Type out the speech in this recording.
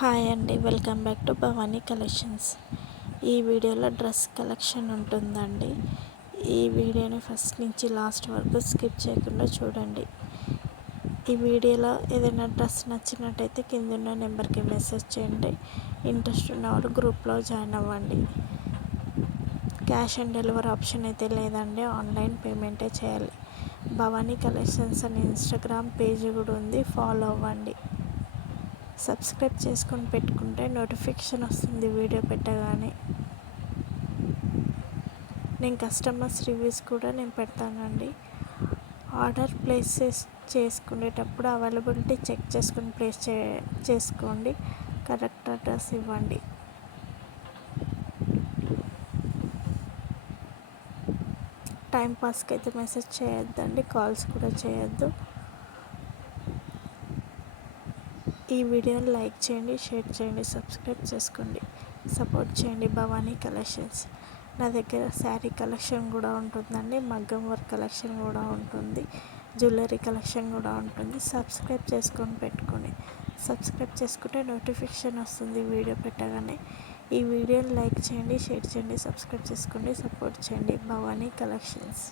Hi అండి, welcome back to Bhavani collections. ఈ వీడియోలో డ్రెస్ కలెక్షన్ ఉంటుందండి. ఈ వీడియోని ఫస్ట్ నుంచి లాస్ట్ వరకు స్కిప్ చేయకుండా చూడండి. ఈ వీడియోలో ఏదైనా డ్రెస్ నచ్చినట్టయితే కింద ఉన్న నెంబర్కి మెసేజ్ చేయండి. ఇంట్రెస్ట్ ఉన్నవాళ్ళు గ్రూప్లో జాయిన్ అవ్వండి. క్యాష్ ఆన్ డెలివరీ ఆప్షన్ అయితే లేదండి, ఆన్లైన్ పేమెంటే చేయాలి. భవానీ కలెక్షన్స్ అని ఇన్స్టాగ్రామ్ పేజ్ కూడా ఉంది, ఫాలో అవ్వండి. సబ్స్క్రైబ్ చేసుకొని పెట్టుకుంటే నోటిఫికేషన్ వస్తుంది వీడియో పెట్టగానే. నేను కస్టమర్స్ రివ్యూస్ కూడా పెడతానండి. ఆర్డర్ ప్లేస్ చేసుకునేటప్పుడు అవైలబిలిటీ చెక్ చేసుకొని ప్లేస్ చేసుకోండి. కరెక్ట్ అడ్రస్ ఇవ్వండి. టైంపాస్కి అయితే మెసేజ్ చేయొద్దండి, కాల్స్ కూడా చేయొద్దు. ఈ వీడియోని లైక్ చేయండి, షేర్ చేయండి, సబ్స్క్రైబ్ చేసుకోండి, సపోర్ట్ చేయండి భవానీ కలెక్షన్స్. నా దగ్గర శారీ కలెక్షన్ కూడా ఉంటుందండి, మగ్గం వర్క్ కలెక్షన్ కూడా ఉంటుంది, జ్యువెలరీ కలెక్షన్ కూడా ఉంటుంది. సబ్స్క్రైబ్ చేసుకొని పెట్టుకోండి. సబ్స్క్రైబ్ చేసుకుంటే నోటిఫికేషన్ వస్తుంది వీడియో పెట్టగానే. ఈ వీడియోని లైక్ చేయండి, షేర్ చేయండి, సబ్స్క్రైబ్ చేసుకోండి, సపోర్ట్ చేయండి భవానీ కలెక్షన్స్.